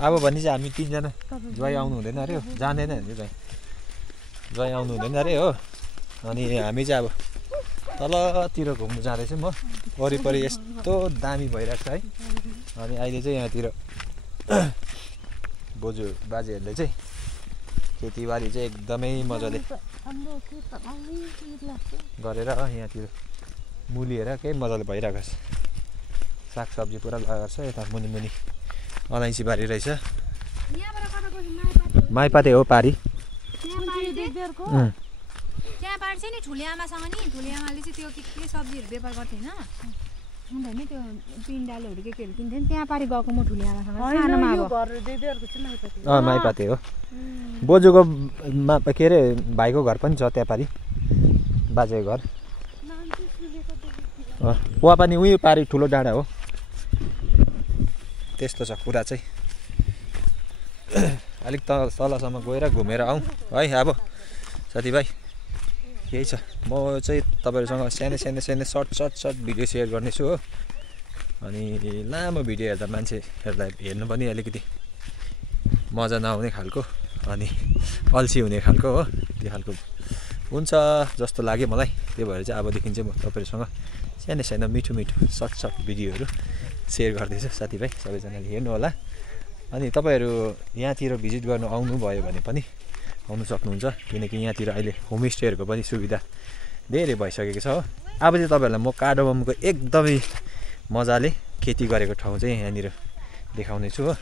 अब भने चाहिँ हामी 3 जना ज्वाइँ आउनु हुँदैन अरे हो जान्दैन नि ज्वाइँ आउनु हुँदैन अरे हो अनि हामी चाहिँ अब तलतिर घुम्नु जाँदैछौँ म वरिपरि यस्तो दामी भइरहेको छ है अनि अहिले चाहिँ यहाँतिर बोजू बाजेहरूले चाहिँ खेतीबारी चाहिँ एकदमै मजाले गरेर यहाँतिर मुली हेर के मजाले भइरहेको छ सागसब्जी पुरा लगाएको छ यता मुनि मुनि अलैँची बारी रहेछ माइपाते हो पारी त्यहाँ पार्छ नि ठुले आमासँग नि ठुले आमाले चाहिँ त्यो के सब्जीहरू व्यापार गर्थ्यो होइन अन्त नि त्यो पिन्डालहरू के केहरू किन्थ्यो नि त्यहाँ पारि गएको म ठुले आमासँग माइपाते हो बोजूको के अरे भाइको घर पनि छ त्यहाँ पारि बाजेको घर कुवा पनि उयो पारि ठुलो डाँडा हो त्यस्तो छ कुरा चाहिँ अलिक तलसम्म गएर घुमेर आउँ है अब साथीभाइ यही छ म चाहिँ तपाईँहरूसँग सानो सर्ट भिडियो सेयर गर्नेछु हो अनि लामो भिडियो हेर्दा मान्छेहरूलाई हेर्नु पनि अलिकति मजा नआउने खालको अनि अल्छी हुने खालको हो त्यो खालको हुन्छ जस्तो लाग्यो मलाई त्यही भएर चाहिँ अबदेखि चाहिँ म तपाईँहरूसँग सानो मिठो सर्ट भिडियोहरू सेयर गर्दैछु साथीभाइ सबैजनाले हेर्नु होला अनि तपाईँहरू यहाँतिर भिजिट गर्नु आउनुभयो भने पनि आउनु सक्नुहुन्छ किनकि यहाँतिर अहिले होमस्टेहरूको पनि सुविधा धेरै भइसकेको छ हो अब चाहिँ तपाईँहरूलाई म कार्डोममको एकदमै मजाले खेती गरेको ठाउँ चाहिँ यहाँनिर देखाउने छु हो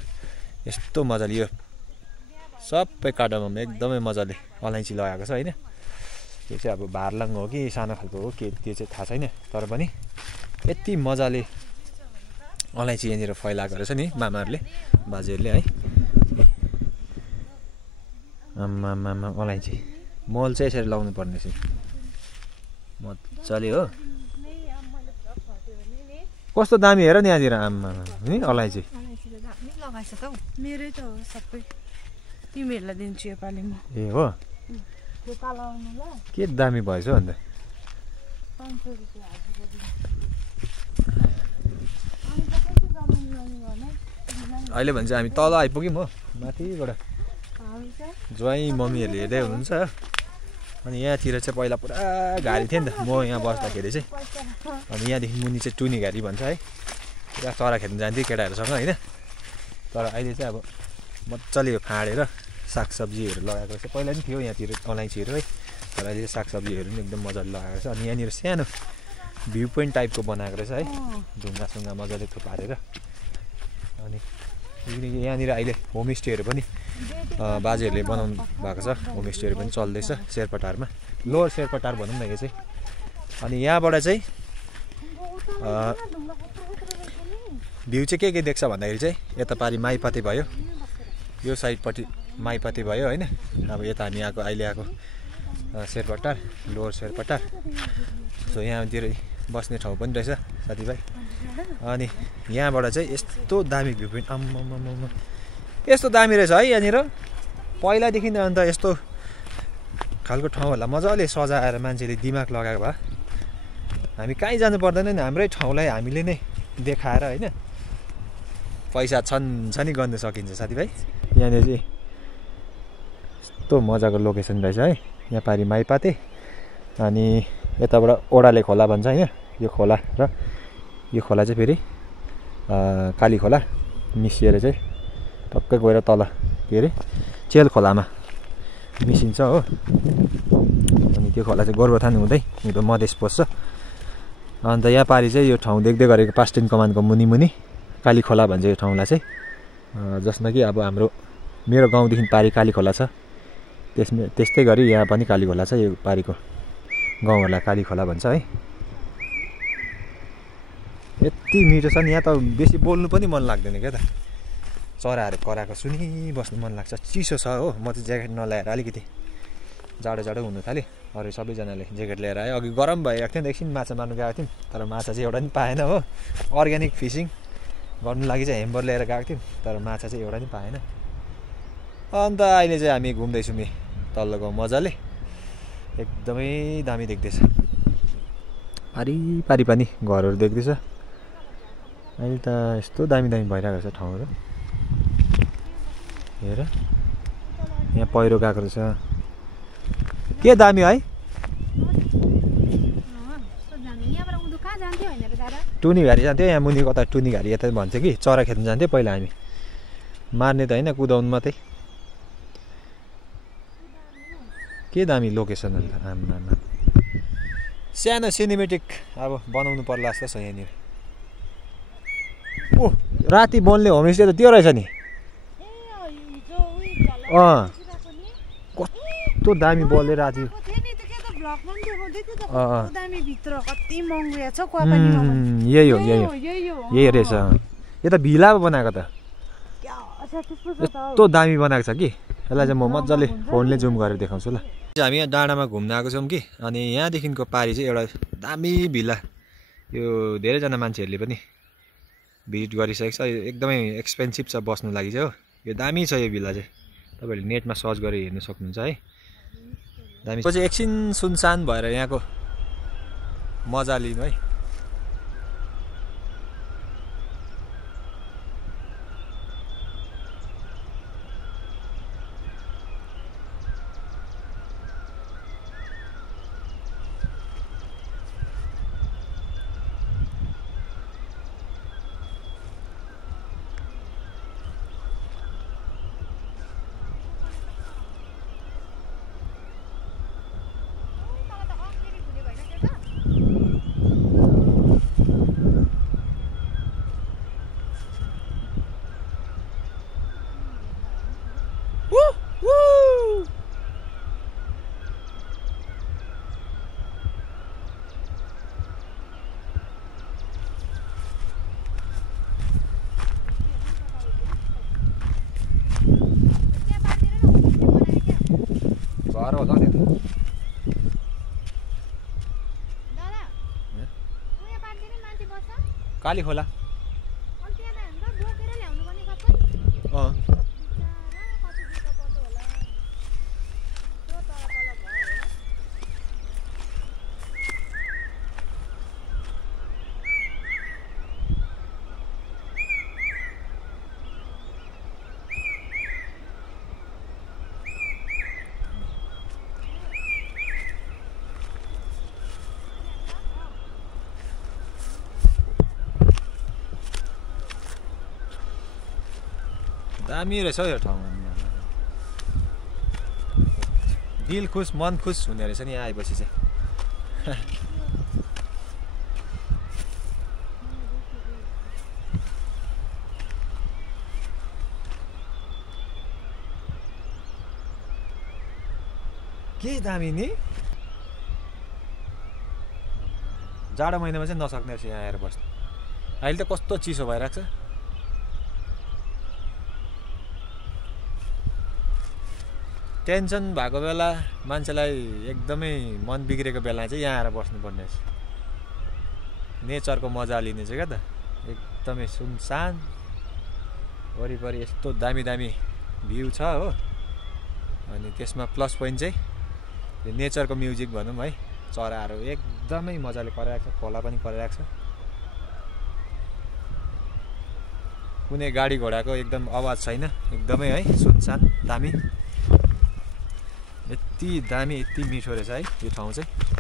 यस्तो मजाले यो सबै कार्डोमम एकदमै मजाले अलैँची लगाएको छ होइन त्यो चाहिँ अब भारलाङ हो कि सानो खालको हो के त्यो चाहिँ थाहा छैन तर पनि यति मजाले अलैँची यहाँनिर फैलाएको रहेछ नि मामाहरूले बाजेहरूले है आम्मा अलैँची मल चाहिँ यसरी लाउनु पर्ने चाहिँ मजाले हो कस्तो दामी हेर नि यहाँनिर आम्मा नि अलैँची मेरै त हो सबै तिमीहरूलाई दिन्छु योपालि म ए हो के दामी भएछ अन्त अहिले भने चाहिँ हामी तल आइपुग्यौँ हो माथिबाट ज्वाइँ मम्मीहरूले हेर्दै हुनुहुन्छ अनि यहाँतिर चाहिँ पहिला पुरा घारी थियो नि त म यहाँ बस्दाखेरि चाहिँ अनि यहाँदेखि मुनि चाहिँ टुनी घारी भन्छ है पुरा चरा खेल्नु जान्थ्यो केटाहरूसँग होइन तर अहिले चाहिँ अब मजाले यो फाँडेर सागसब्जीहरू लगाएको छ पहिला पनि थियो यहाँतिर अलैँचीहरू है तर अहिले चाहिँ सागसब्जीहरू पनि एकदम मजाले लगाएको छ अनि यहाँनिर सानो भ्यू पोइन्ट टाइपको बनाएको रहेछ है ढुङ्गासुङ्गा मजाले थुपारेर अनि यहाँनिर अहिले होमस्टेहरू पनि बाजेहरूले बनाउनु भएको छ होमस्टेहरू पनि चल्दैछ शेर्पाटारमा लोवर शेर्पाटार भनौँ न यो चाहिँ अनि यहाँबाट चाहिँ भ्यू चाहिँ के देख्छ भन्दाखेरि चाहिँ यता पारि माइपाते भयो यो साइडपट्टि माइपाते भयो होइन अब यता हामी अहिले आएको शेर्पाटार लोवर शेर्पाटार सो यहाँतिर बस्ने ठाउँ पनि रहेछ साथीभाइ अनि यहाँबाट चाहिँ यस्तो दामी भ्यू पोइन्ट आम्मामा यस्तो दामी रहेछ है यहाँनिर पहिलादेखि अन्त यस्तो खालको ठाउँहरूलाई मजाले सजाएर मान्छेले दिमाग लगाएको भए हामी कहीँ जानु पर्दैन नि हाम्रै ठाउँलाई हामीले नै देखाएर होइन पैसा छ नि गर्न सकिन्छ साथीभाइ यहाँनिर चाहिँ यस्तो मजाको लोकेसन रहेछ है यहाँ पारि माइपाते अनि यताबाट ओडाले खोला भन्छ होइन यो खोला र यो खोला चाहिँ फेरि काली खोला मिसिएर चाहिँ टक्कै गएर तल के अरे चेल खोलामा मिसिन्छ हो अनि त्यो खोला चाहिँ गोरुबथान हुँदै उँधो मधेस पस्छ अन्त यहाँ पारि चाहिँ यो ठाउँ देख्दै गरेको पास्टिन कमानको मुनि काली खोला भन्छ यो ठाउँलाई चाहिँ जसमा कि अब हाम्रो मेरो गाउँदेखि पारि काली खोला छ त्यस्तै गरी यहाँ पनि काली खोला छ यो पारिको गाउँहरूलाई काली खोला भन्छ है यति मिठो छ नि यहाँ त बेसी बोल्नु पनि मन लाग्दैन क्या त चराहरू कराएको सुनिबस्नु मन लाग्छ चिसो छ हो म चाहिँ ज्याकेट नल्याएर अलिकति जाडो हुनु थाल्यो अरू सबैजनाले ज्याकेट लिएर आयो अघि गरम भइरहेको थियो नि एकछिन माछा मार्नु गएको थियौँ तर माछा चाहिँ एउटा पनि पाएन हो अर्ग्यानिक फिसिङ गर्नु लागि चाहिँ हेम्बर लिएर गएको थियौँ तर माछा चाहिँ एउटा पनि पाएन अन्त अहिले चाहिँ हामी घुम्दैछौँ नि तल्लो गाउँ मजाले एकदमै दामी देख्दैछ पारी पनि घरहरू देख्दैछ अहिले त यस्तो दामी भइरहेको छ ठाउँहरू हेर यहाँ पहिरो गएको रहेछ के दामी है टुनी घारी जान्थ्यो यहाँ मुनि कता टुनी घारी यता भन्छ कि चरा खेल्न जान्थ्यो पहिला हामी मार्ने त होइन कुदाउनु मात्रै के दामी लोकेसन अन्त आम्मामा सानो सिनेमेटिक अब बनाउनु पर्ला जस्तो छ यहाँनिर ओ राति बन्ने होमस्टे त त्यो रहेछ नि कस्तो दामी बलले राति यही हो रहेछ यो त भिला बनाएको त यस्तो दामी बनाएको छ कि यसलाई चाहिँ म मजाले फोनले जुम गरेर देखाउँछु ल हामी यहाँ डाँडामा घुम्न आएको छौँ कि अनि यहाँदेखिको पारि चाहिँ एउटा दामी भिला यो धेरैजना मान्छेहरूले पनि भिजिट गरिसकेको छ एकदमै एक्सपेन्सिभ छ बस्नु लागि चाहिँ हो यो दामी छ यो भिला चाहिँ तपाईँहरूले नेटमा सर्च गरेर हेर्न सक्नुहुन्छ है दामी चाहिँ एकछिन सुनसान भएर यहाँको मजा लिनु है काली खोला दामी रहेछ हौ यो ठाउँमा दिल खुस मन खुस हुने रहेछ नि यहाँ आएपछि चाहिँ के दामी नि जाडो महिनामा चाहिँ नसक्ने रहेछ यहाँ आएर बस्नु अहिले त कस्तो चिसो भइरहेको छ टेन्सन भएको बेला मान्छेलाई एकदमै मन बिग्रेको बेला चाहिँ यहाँ आएर बस्नुपर्ने रहेछ नेचरको मजा लिने चाहिँ क्या त एकदमै सुनसान वरिपरि यस्तो दामी दामी भ्यू छ हो अनि त्यसमा प्लस पोइन्ट चाहिँ यो नेचरको म्युजिक भनौँ है चराहरू एकदमै मजाले कराइरहेको छ खोला पनि कराइरहेको छ कुनै गाडी घोडाको एकदम आवाज छैन एकदमै है सुनसान दामी यति दामी यति मिठो रहेछ है यो ठाउँ चाहिँ